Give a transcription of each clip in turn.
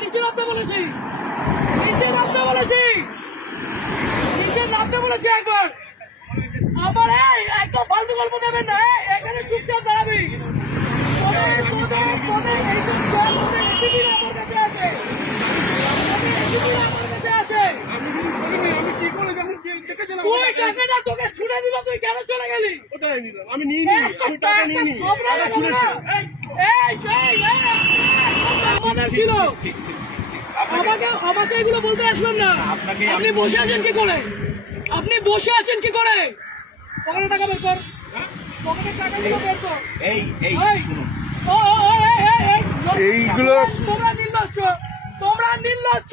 নিচে নামতে বলেছি। নিচে নামতে বলেছি। নিচে নামতে বলেছি একবার। আবার এই একদম ফালতু গল্প এখানে চুপচাপ দাঁড়াবি। তোদের তোদের তোদের এইসব জল তোদের রেসিপিরা আমার কাছে আছে তোদের রেসিপিরা আমার কাছে আছে আমি কি করে যখন দেখেছিলাম তুই টাকা না তোকে ছুড়ে দিল তুই কেন চলে গেলি? ওটাই নিলাম আমি নিয়ে নিই আমি টাকা নিয়ে নিই। টাকা লাগবে এই, সেই, আমাদের ছিল। আমাকে আমাকে এগুলো বলতে আসবেন না। আপনি বসে আছেন কি করে? আপনি বসে আছেন কি করে? পকেটে টাকা বের কর। পকেটে টাকাগুলো বের কর। এই এই এই, ও, ও, ও, এই, এই, এই, এইগুলো- তোমরা নির্লজ্জ। তোমরা নির্লজ্জ।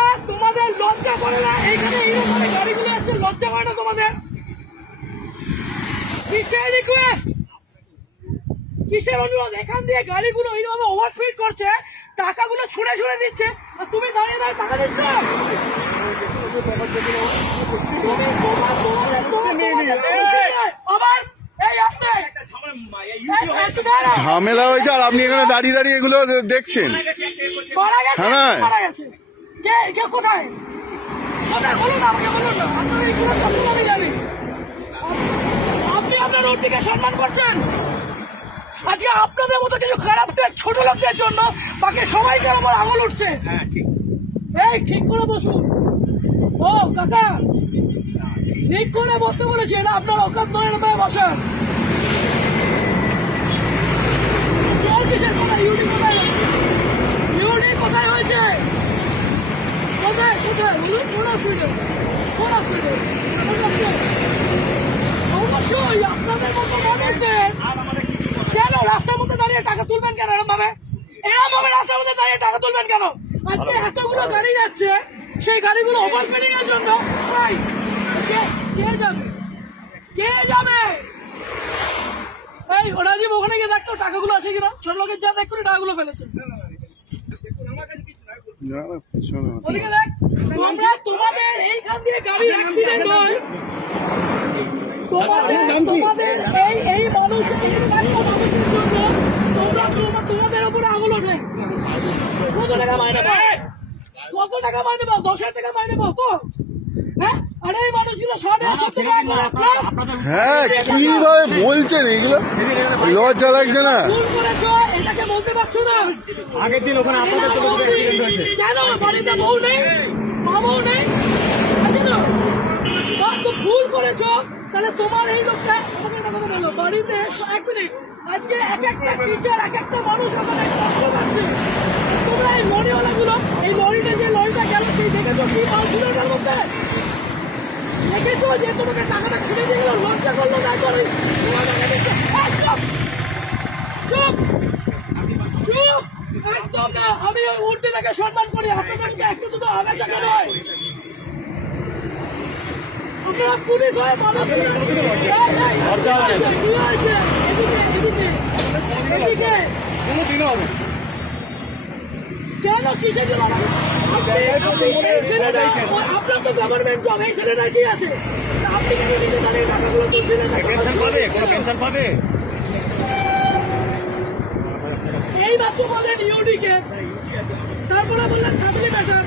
তোমাদের লজ্জা করে না? এইখানে এইরকম গাড়িগুলো আছে লজ্জা করে না তোমাদের? কিসের রিকোয়েস্ট কিসের অনুরোধ? এখান দিয়ে গাড়িগুলো এইভাবে ওভারস্পিড করছে টাকাগুলো ছুঁড়ে ছুঁড়ে দিচ্ছে আর তুমি দাঁড়িয়ে দাঁড়িয়ে টাকা দিচ্ছ। ঝামেলা হয়েছে আর আপনি এখানে দাঁড়িয়ে দাঁড়িয়ে এগুলো দেখছেন। মারা কে কে কোথায়? কোথায় বলুন আমাকে বলুন না। আপনার সব আমি জানি। আপনি আপনার দিকে সম্মান করছেন? আজকে আপনাদের মতো কিছু খারাপদের ছোট লোকদের জন্য বাকি সবাইকে আমার আঙুল উঠছে। হ্যাঁ ঠিক। এই ঠিক করে বসুন। ও কাকা ঠিক করে বসতে বলেছি এটা আপনার অকাত নয় বসেন। কোথায়? ইউনি কোথায় হয়েছে? কোন রাস্তার মধ্যে দাঁড়িয়ে টাকা তুলবেন কেন এরকম ভাবে এরকম ভাবে রাস্তার মধ্যে দাঁড়িয়ে টাকা তুলবেন কেন আজকে এতগুলো গাড়ি যাচ্ছে সেই গাড়িগুলো ওভারস্পিডিং এর জন্য কে যাবে কে যাবে এই ওখানে গিয়ে দেখতো, টাকাগুলো আছে কিনা? ছোট লোকের যা দেখ করে টাকাগুলো ফেলেছে। না, না, পিছনে না। ওদিকে দেখ তোমরা তোমাদের এইখান দিয়ে গাড়ির অ্যাক্সিডেন্ট হয়। তোমাদের তোমাদের এই এই মানুষ এই মানুষের জন্য তোমরা তোমা- তোমাদের উপরে আঙুল ওঠে। কত টাকা মাইনে পাও? কত টাকা মাইনে পাও? দশ হাজার টাকা মাইনে পাও? তো হ্যাঁ হ্যাঁ কীভাবে বলছেন এগুলো? লজ্জা লাগছে না? ভুল এটাকে বলতে পারছ না। আগের দিন ওখানে আপনাদের তো লোকের অ্যাক্সিডেন্ট হয়েছে। কেন? বাড়িতে বউ নেই? নেই? তো ভুল করেছ। তাহলে তোমার এই লোকটা বলো বাড়িতে এক মিনিট। আজকে এক একটা টিচার এক একটা মানুষ ওখানে কষ্ট পাচ্ছে তোমরা এই লরিওয়ালা গুলো এই লরিটা যে লরিটা গেল সেই দেখেছ কি মাল ছিল ওটার মধ্যে? দেখেছ যে তোমাকে টাকাটা ছিঁড়ে দিয়ে গেলো? লজ্জা করল না? করে একদম না। আমি ওই উর্দিটাকে সম্মান করি। আপনাদেরকে একটু দুটো আগে চাকা নয়। আপনারা পুলিশ হয়ে মানব? এদিকে, এদিকে, এদিকে। ছেলেটা, ও- আপনার তো গভর্নমেন্ট জব এই ছেলেটা কি আছে। আপনি কেন নিজে দাঁড়িয়ে টাকাগুলো তুলছিলেন পেনশন পাবে? কোনো পেনশন পাবে? এই মাত্র বললেন ইউডি কেস তারপরে বললেন ফ্যামিলি ম্যাটার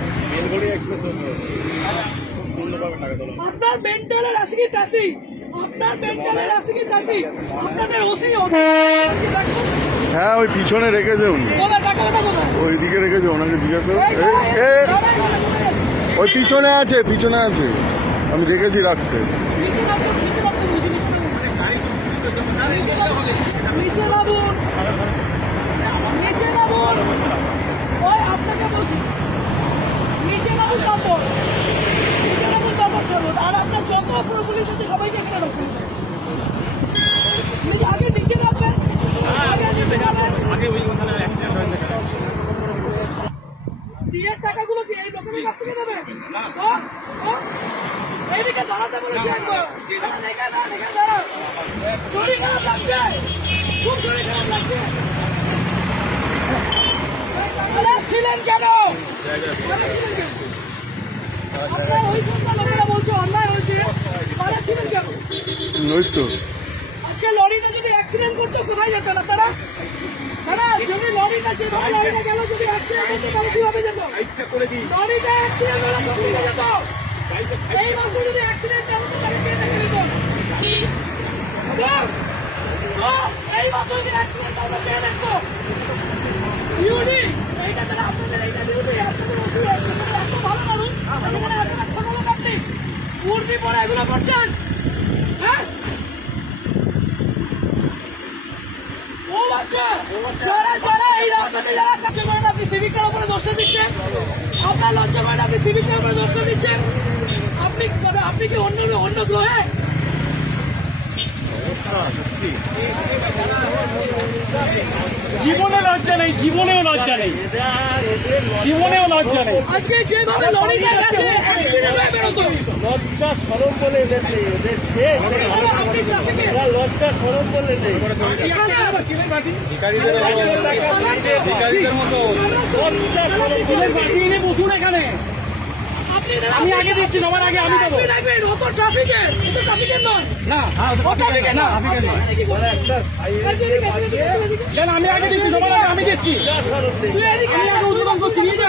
আপনার মেন্টালের আছে কি তাসি আপনার মেন্টালের আছে কি তাসি আপনাদের ওসি ওই পিছনে রেখেছে উনি। কোথায় টাকা ওটা কোথায়? ওই দিকে রেখেছে ওনাকে জিজ্ঞাসা। ওই পিছনে আছে পিছনে আছে। আমি দেখেছি রাখতে। নিচে নামুন, নিচে নামুন, আগে ওই ওখানে অ্যাক্সিডেন্ট হয়েছে বিয়ের টাকাগুলো কি এই লোকের কাছ লাগছে। খুব ছিলেন কেন? আপনার ওই সন্তান লোকেরা ছিলেন কেন? নই তো। আজকে লরিটা যদি অ্যাক্সিডেন্ট করতো কোথায় যেত না? তারা তারা যদি লরিটা যেভাবে লরিটা গেল যদি অ্যাক্সিডেন্ট করতো তাহলে কীভাবে যেত? লরিটা অ্যাক্সিডেন্ট হলে দিকে যেত? এই মাত্র যদি অ্যাক্সিডেন্ট হতো তাহলে কে দেখে নিত। এই মাত্র যদি অ্যাক্সিডেন্ট হতো কে দেখতো? ডিউটি এইটা তাহলে আপনাদের এইটা ডিউটি আপনাদের এত ভালো মানুষ এখানে আপনারা ছোট লোক আপনি মূর্তি পরে এগুলো করছেন? হ্যাঁ ও বাচ্চা যারা যারা এই আপনি উপরে দোষটা দিচ্ছেন? আপনার লজ্জা করেন আপনি সিভিকের দিচ্ছেন? আপনি আপনি কি অন্য অন্য গ্রহে? জীবনে লজ্জা নেই জীবনেও লজ্জা নেই। জীবনেও লজ্জা নেই। অ্যাক্সিডেন্ট হয়ে বেরোতো। লজ্জা সরম বলে নেই। লজ্জা সরম বলে নেই। বসুন এখানে। আমি আগে দিচ্ছি আমার আগে আমি দেবো। অত ট্রাফিকের নয়। না আমি আগে দিচ্ছি তোমার আগে আমি দিচ্ছি। আয়, করছি, নিয়ে।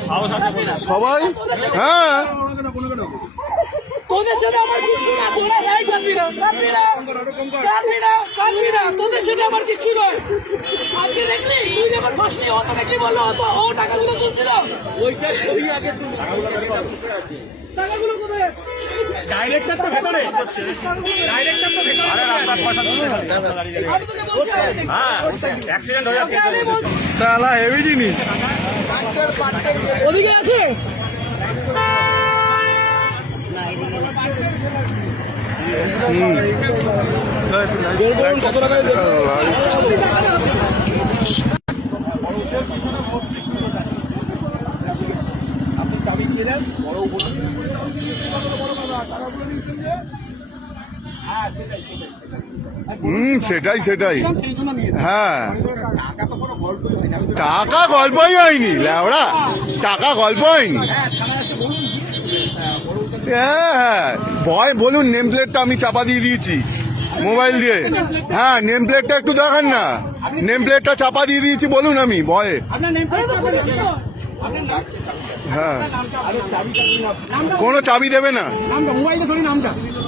সবাই? হ্যাঁ। তোদের সাথে আমার কিচ্ছু না তোরা ভাই কাঁদবি না কাঁদবি না কাঁদবি না কাঁদবি না তোদের সাথে আমার কিচ্ছু নয় আজকে দেখলি তুই যখন ফাঁসলি ও তোকে কি বলল ও টাকাগুলো তুলছিল। ওইটা ছবি আগে টাকাগুলো কোথায় ডাইরেক্টর তো ভেতরে। ডাইরেক্টর তো ভেতরে। আরে রাস্তার পয়সা তুলতে আমি তোকে বলছি আগে দেখ। হ্যাঁ অ্যাক্সিডেন্ট আছে? আপনি আমি দিয়ে দেন বড় উপর ওদিকে হুম সেটাই সেটাই। হ্যাঁ। টাকা গল্পই হয়নি। ল্যাওড়া টাকা গল্প হয়নি হ্যাঁ হ্যাঁ ভয় বলুন নেম প্লেটটা আমি চাপা দিয়ে দিয়েছি। মোবাইল দিয়ে। হ্যাঁ নেম প্লেটটা একটু দেখান না। নেম প্লেটটা চাপা দিয়ে দিয়েছি বলুন আমি ভয়ে। হ্যাঁ। কোনো চাবি দেবে না।